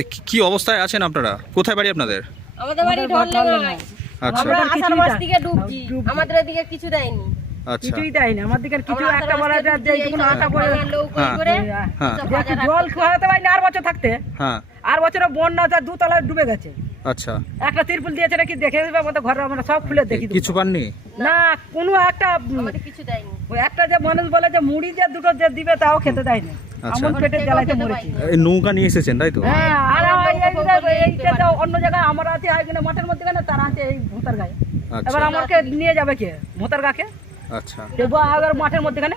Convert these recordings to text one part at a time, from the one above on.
কি- অবস্থায় আছেন আপনারা? কোথায় বাড়ি আপনাদের? আমাদের বাড়ি আচ্ছা। আমরা আষাঢ় মাস থেকে ডুবছি। আমাদের এদিকে কিছু দেয়নি। আচ্ছা। কিছুই দেয় না আমার কিছু একটা বলা যায় যে করে জল আর বছর থাকতে। হ্যাঁ। আর বছর বন্যা দুতলায় ডুবে গেছে। আচ্ছা। একটা তিরপুল দিয়েছে নাকি দেখে দেবে আমাদের ঘরে আমরা সব খুলে দেখি। কিছু পাননি? না কোনো একটা কিছু দেয়নি। একটা যে মানুষ বলে যে মুড়ি যে দুটো যে দিবে তাও খেতে দেয় না আচ্ছা। আমন পেটে জ্বালাইতে খেতে মরেছি পাইনি। এই নৌকা নিয়ে এসেছেন তাই তো? হ্যাঁ আর আমরা ওই- এই নৌকা যে- করে এইটা দিতে তো অন্য জায়গায় আমরা আছে এখানে মাঠের মধ্যে কেন তারা আছে এই ভূতার গায়ে। আচ্ছা। এবার আমাকে নিয়ে যাবে কে? ভূতার গাকে? আচ্ছা। দেখব আবার মাঠের মধ্যেখানে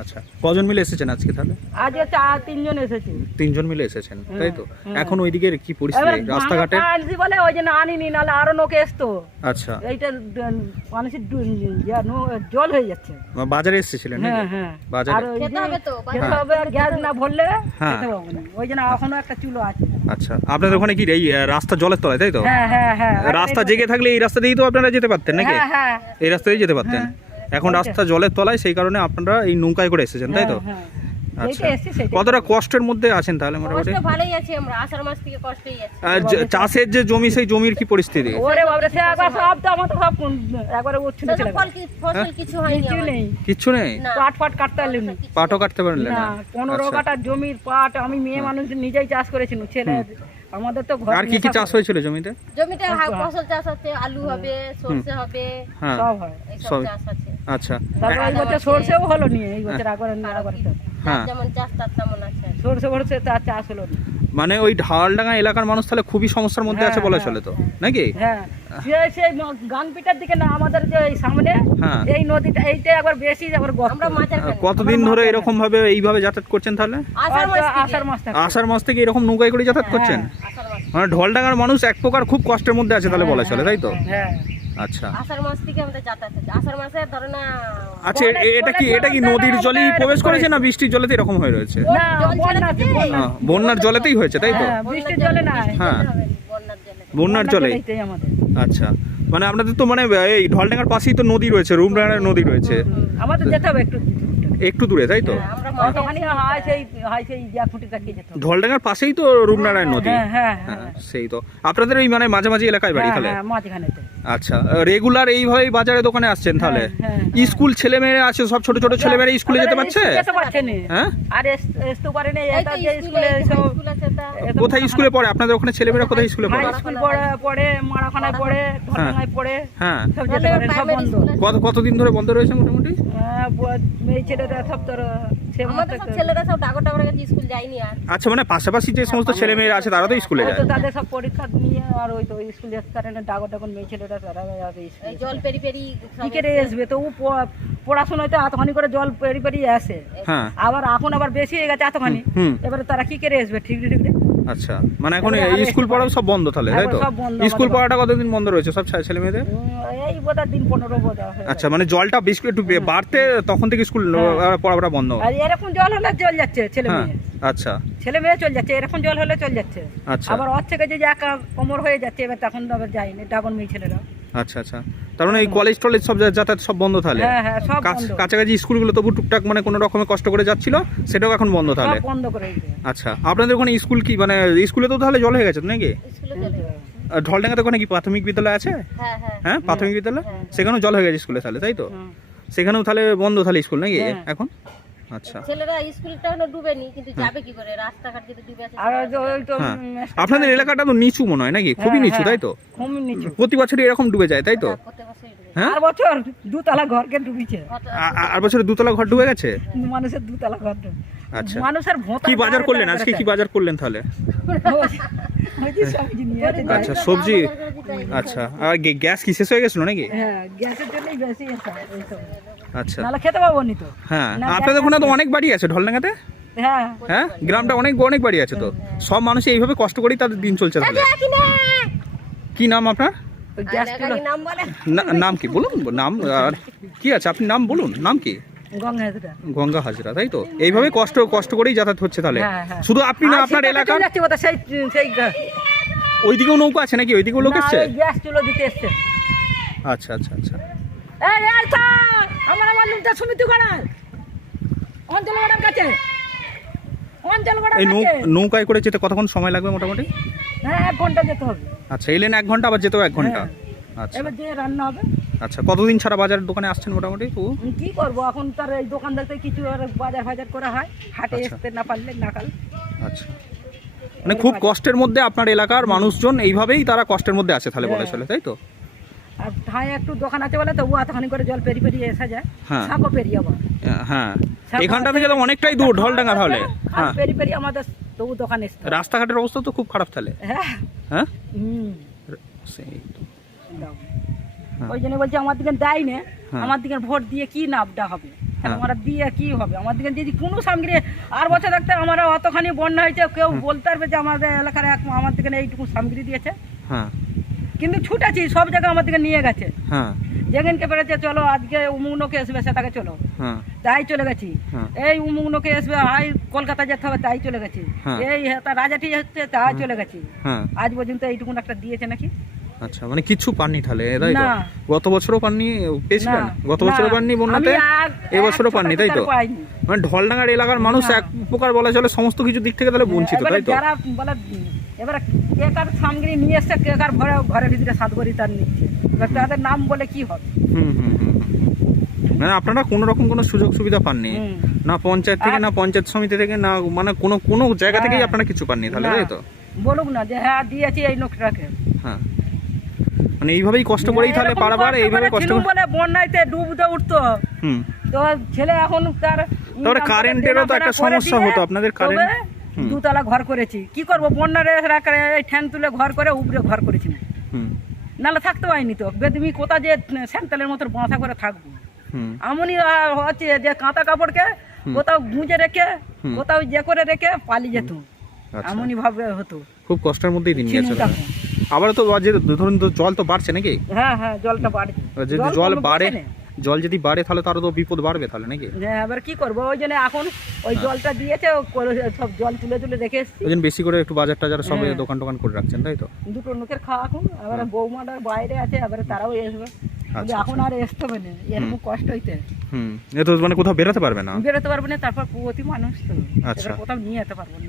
আচ্ছা কজন মিলে এসেছেন আজকে তাহলে? আজকে চার তিনজন এসেছি। তিনজন মিলে এসেছেন তাই তো? এখন ওইদিকের কি পরিস্থিতি রাস্তাঘাটে? আনছি বলে ওই জন্য আনিনি নাহলে আরও লোকে এসতো। আচ্ছা। এইটা মানুষের জল হয়ে যাচ্ছে। বাজারে এসেছিলেন? হ্যাঁ হ্যাঁ। বাজারে? খেতে হবে তো, খেতে হ্যাঁ। হবে আর গ্যাস না ভরলে হ্যাঁ। ওই জন্য এখনও একটা চুলো আছে। আচ্ছা আপনাদের ওখানে কি এই রাস্তা জলের তলায় তাই তো? হ্যাঁ হ্যাঁ হ্যাঁ। রাস্তা জেগে থাকলে এই রাস্তা দিয়েই তো আপনারা যেতে পারতেন নাকি? হ্যাঁ হ্যাঁ। এই রাস্তা দিয়ে যেতে পারতেন। এখন রাস্তা জলের তলায় সেই কারণে আপনারা এই নৌকায় করে এসেছেন তাই তো? হ্যাঁ, হ্যাঁ। আচ্ছা। কতটা কষ্টের মধ্যে আছেন তাহলে মোটামুটি? ভালোই আছে আমরা আষাঢ় মাস থেকে কষ্টই আছে। আর চাষের যে জমি সেই জমির কি পরিস্থিতি? ওরে বাবরে সে একবার সব তো আমার তো সব একবারে উচ্ছনে সেসব চলে কি ফসল কিছু হয়নি কিছু নেই। নেই। পাট ফাট কাটতে পারলি না। পাটও কাটতে পারলেন না পনেরো আচ্ছা। কাটা জমির পাট আমি মেয়ে মানুষ নিজেই চাষ করেছিল ছেলে আমাদের তো ঘর আর কি কি চাষ হয়েছিল জমিতে? জমিতে ফসল চাষ আছে আলু হবে সরষে হবে হ্যাঁ। সব হয়। এইসব সব- চাষ আছে। আচ্ছা। তারপর এই বছর সরষেও হলো নি এই বছর একবার আগর হ্যাঁ। যেমন চাষ তার তেমন আছে সর্ষে ফর্ষে তার চাষ হলো না। মানে ওই ঢালডাঙ্গা এলাকার মানুষ তাহলে খুবই সমস্যার মধ্যে আছে হ্যাঁ, বলা হ্যাঁ, চলে তো নাকি? হ্যাঁ। সেই সেই গানপিটার দিকে না আমাদের যে এই সামনে হ্যাঁ। এই নদীটা এইটা একবার বেশি একবার আমরা মাছের কতদিন ধরে এরকম ভাবে এইভাবে যাতায়াত করছেন তাহলে? থেকে। আষাঢ় মাস থেকে। আষাঢ় মাস থেকে এরকম নৌকায় করে যাতায়াত করছেন? মানে ঢলডাঙ্গার মানুষ এক প্রকার খুব কষ্টের মধ্যে আছে তাহলে বলা চলে তাই তো? হ্যাঁ। আচ্ছা। আষাঢ় মাস থেকে আমাদের যাতায়াত হচ্ছে। আষাঢ় মাসে ধরো না আচ্ছা এটা কি এটা কি নদীর জলেই প্রবেশ করেছে না বৃষ্টির জলেতে এরকম হয়ে রয়েছে? বন্যার জলেতেই হয়েছে তাই তো? হ্যাঁ বৃষ্টির জলে না হ্যাঁ। বন্যার জলে আচ্ছা মানে আপনাদের তো মানে এই ঢলডাঙ্গার পাশেই তো নদী রয়েছে রুমডাঙ্গার নদী রয়েছে। আমাদের যেতে হবে একটু একটু দূরে তাই তো? হয় সেই হয় ঢলডাঙ্গার পাশেই তো রূপনারায়ণ নদী। হ্যাঁ হ্যাঁ সেই তো। আপনাদের ওই মানে মাঝামাঝি এলাকায় বাড়ি তাহলে? হ্যাঁ, আচ্ছা রেগুলার এইভাবে বাজারে দোকানে আসছেন তাহলে? স্কুল স্কুল ছেলেমেয়েরা আছে সব ছোট ছোট ছেলেমেয়েরা স্কুলে যেতে পারছে? স্কুলে যেতে পারছে হ্যাঁ? আর স্কুলে স্কুলে স্কুল কোথায় স্কুলে পড়ে? আপনাদের ওখানে ছেলেমেয়েরা কোথায় স্কুলে পড়ে? স্কুল পড়ে পড়ে মারাখানায় পড়ে ঘটনায় পড়ে হ্যাঁ। কত কতদিন ধরে বন্ধ রয়েছে মোটামুটি? হ্যাঁ, মেয়ে ছেলেরা সব তোর স্কুল আচ্ছা মানে পাশাপাশি যে সমস্ত ছেলেমেয়েরা আছে তারা তো স্কুলে যায়। তাদের সব পরীক্ষা নিয়ে আর ওই তো স্কুল মেয়ে ছেলেরা তারা যাবে এই স্কুলে জল পেরি পেরি সব আসবে তো ও প- পড়াশোনায় তো এতখানি করে জল পেরি পেরি আসে। হ্যাঁ। আবার এখন আবার বেশি হয়ে গেছে এতখানি। এবারে তারা কি করে আসবে? ঠিক ঠিক আচ্ছা মানে এখন স্কুল পড়াও সব বন্ধ তাহলে তাই তো? সব বন্ধ স্কুল পড়াটা কতদিন বন্ধ রয়েছে? সব ছেলে মেয়েদের? এই বোধ দিন পনেরো বোধ আচ্ছা মানে জলটা বেশ একটু বাড়তে তখন থেকে স্কুল পড়াটা বন্ধ। আর এরকম জল হলে জল যাচ্ছে ছেলে হ্যাঁ মেয়ে। আচ্ছা। ছেলে মেয়ে চল যাচ্ছে এরকম জল হলে চল যাচ্ছে। আচ্ছা। আবার ওর থেকে যে একা কোমর হয়ে যাচ্ছে এবার তখন তো আবার যায়নি ডাগন মেয়ে ছেলেরা আচ্ছা আচ্ছা। তার মানে এই কলেজ টলেজ সব যাতায়াত সব বন্ধ তাহলে। হ্যাঁ হ্যাঁ সব বন্ধ। কাছাকাছি স্কুলগুলো তবু টুকটাক মানে কোনো রকমে কষ্ট করে যাচ্ছিল সেটাও এখন বন্ধ সব বন্ধ করে দিয়েছে। আচ্ছা আপনাদের ওখানে স্কুল কি মানে স্কুলে তো তাহলে জল হয়ে গেছে নাকি? স্কুলে চলে আর ঢলডাঙ্গাতে ওখানে কি প্রাথমিক বিদ্যালয় আছে? হ্যাঁ হ্যাঁ হ্যাঁ। প্রাথমিক বিদ্যালয়। সেখানেও জল হয়ে গেছে স্কুলে তাহলে তাই তো? হুম। সেখানেও তাহলে বন্ধ তাহলে স্কুল নাকি হ্যাঁ। এখন? আচ্ছা। ছেলেরা স্কুলটা এখনও ডুবেনি কিন্তু যাবে কি করে? রাস্তাঘাট যদি ডুবে আছে আর ওই তো- ওই তো হ্যাঁ। উম, আপনাদের এলাকাটা তো নিচু মনে হয় নাকি? খুবই হ্যাঁ, নিচু হ্যাঁ। তাই তো? খুব নিচু। প্রতি বছরই এরকম ডুবে যায় তাই তো? আর বছর দুতলা ঘরকে ডুবিছে? আর বছরে দুতলা ঘর ডুবে গেছে? মানুষের দুতলা ঘর। আচ্ছা। মানুষের কি বাজার করলেন আজকে? কি বাজার করলেন তাহলে। আচ্ছা সবজি আচ্ছা আর গ্যাস কি শেষ হয়ে গেছিল নাকি? হ্যাঁ গ্যাসের জন্যই বেশি আচ্ছা। নাহলে খেতে পাবো নি তো। হ্যাঁ আপনাদের ওখানে তো অনেক বাড়ি আছে ঢলডাঙ্গাতে? হ্যাঁ। হ্যাঁ? গ্রামটা অনেক অনেক বাড়ি আছে তো। সব মানুষ এইভাবে কষ্ট করেই তাদের দিন চলছে তাহলে। কি নাম আপনার? নাম কি? বলুন নাম আর কি আছে? আপনি নাম বলুন নাম কি? গঙ্গা হাজরা। তাই তো? এইভাবে কষ্ট কষ্ট করেই যাতায়াত হচ্ছে তাহলে। হ্যাঁ, হ্যাঁ। শুধু আপনি না আপনার গা- ওইদিকেও নৌকা আছে নাকি? ওইদিকেও লোক এসছে? আচ্ছা আচ্ছা আচ্ছা। আমার আমার লোকটা সমিতি করার অঞ্চল কাছে। এই নৌকায় করে যেতে কতক্ষণ সময় লাগবে মোটামুটি? হ্যাঁ এক ঘণ্টা যেতে হবে। আচ্ছা এলেন এক ঘণ্টা আবার যেতেও এক ঘণ্টা? হ্যাঁ। আচ্ছা। এবার যে রান্না হবে। আচ্ছা কতদিন ছাড়া বাজারের দোকানে আসছেন মোটামুটি উম, কি করব? এখন তার এই দোকানদারতে কিছু বাজার ফাজার করা হয়। হাটে আচ্ছা। আসতে না পারলে নাকাল আচ্ছা। মানে খুব কষ্টের মধ্যে আপনার এলাকার মানুষজন এইভাবেই তারা কষ্টের মধ্যে আছে তাহলে বলে হ্যাঁ। চলে তাই তো? আর ঠায় একটু দোকান আছে বলে তো ও এতখানি করে জল পেরিয়ে পেরিয়ে এসে যায়। হ্যাঁ। সাঁকো পেরিয়ে আবার। হ্যাঁ। এখানটা থেকে তো অনেকটাই দূর ঢলডাঙ্গা তাহলে হ্যাঁ। পেরিয়ে পেরিয়ে আমাদের তবু দোকান রাস্তাঘাটের অবস্থা তো খুব খারাপ তাহলে। হ্যাঁ। হ্যাঁ? সেই তো। হ্যাঁ। ওই জন্য বলছি আমার দিকে দেয় না। আমার দিকে ভোট দিয়ে কি নামটা হবে। আমরা দিয়ে কি হবে? আমার দিকে যদি কোনো সামগ্রী আর বছর থাকতে আমার অতখানি বন্যা হয়েছে কেউ বলতে পারবে যে আমাদের এলাকার এক আমার দিকে এইটুকু সামগ্রী দিয়েছে। হ্যাঁ। কিন্তু ছুটেছি সব জায়গায় আমার দিকে নিয়ে গেছে। হ্যাঁ। যেখানকে পেরেছে চলো আজকে উমুগ্নকে আসবে সেটাকে চলো। হ্যাঁ। তাই চলে গেছি। এই এই উমুগ্নকে আসবে আই কলকাতা যেতে হবে তাই চলে গেছি। হ্যাঁ। এই রাজাটি হচ্ছে তাই চলে গেছি। হ্যাঁ। আজ পর্যন্ত এইটুকুন একটা দিয়েছে নাকি? আচ্ছা মানে কিছু পাননি তাহলে তাই তো? গত বছরও পাননি পেয়েছিলেন? গত বছরও পাননি বন্যাতে? এবছরও পাননি তাই তো? মানে ঢলডাঙ্গার এলাকার মানুষ এক প্রকার বলা চলে সমস্ত কিছু দিক থেকে তাহলে বঞ্চিত এবারে তাই তো? যারা বলে এবারে কে কার সামগ্রী নিয়ে এসছে কে কার ঘরে ঘরের ভিতরে সাত করি তার নিচ্ছে। এবার তাদের নাম বলে কি হবে? হুম হুম। মানে আপনারা কোনো রকম কোনো সুযোগ সুবিধা পাননি? না পঞ্চায়েত থেকে না পঞ্চায়েত সমিতি থেকে না মানে কোনো কোনো জায়গা থেকেই হ্যাঁ। আপনারা কিছু পাননি তাহলে। তাই তো? বলুক না যে হ্যাঁ দিয়েছি এই লোকটাকে। হ্যাঁ মানে এইভাবেই কষ্ট করেই তাহলে পারাবার এইভাবে কষ্ট ছিলুম করে- বলে বন্যাইতে ডুবতে উঠতো। হুম। তো ছেলে এখন তার তারপরে কারেন্টেরও তো একটা সমস্যা হতো, আপনাদের কারেন্ট- দুতলা ঘর করেছি। কি করব বন্যারে রাখে এই ঠ্যাং তুলে ঘর করে উপরে ঘর করেছি হুম। নাহলে থাকতে পারিনি তো বেদমি কোথা যে স্যান্টালের মতো বাঁধা করে থাকব? এমনই হচ্ছে যে কাঁথা কাপড়কে কোথাও গুঁজে রেখে কোথাও যে করে রেখে পালিয়ে যেত। আচ্ছা। এমনই ভাবে হতো। খুব কষ্টের মধ্যেই দিন তখন। আবার তো যে ধরুন তো জল তো বাড়ছে নাকি? হ্যাঁ হ্যাঁ জলটা বাড়ছে। যদি জল বাড়ে জল যদি বাড়ে তাহলে তো তো বিপদ বাড়বে তাহলে নাকি? হ্যাঁ এবার কি করব? ওই জন্য এখন ওই জলটা দিয়েছে সব জল তুলে তুলে রেখে এসছি। ওই জন্য বেশি করে একটু বাজার টাজার সব হ্যাঁ। দোকান টোকান করে রাখছেন তাই তো? দুটো লোকের খাওয়া এখন এবারে বৌমাটা বাইরে আছে এবারে তারাও আসবে আচ্ছা, এখন আর আসতে হবে না এরকম কষ্ট হইতে। হুম। এ তো মানে কোথাও বেরোতে পারবে না? বেরোতে পারবে না তারপর প্রতি মানুষ তো। আচ্ছা। কোথাও নিয়ে যেতে পারব না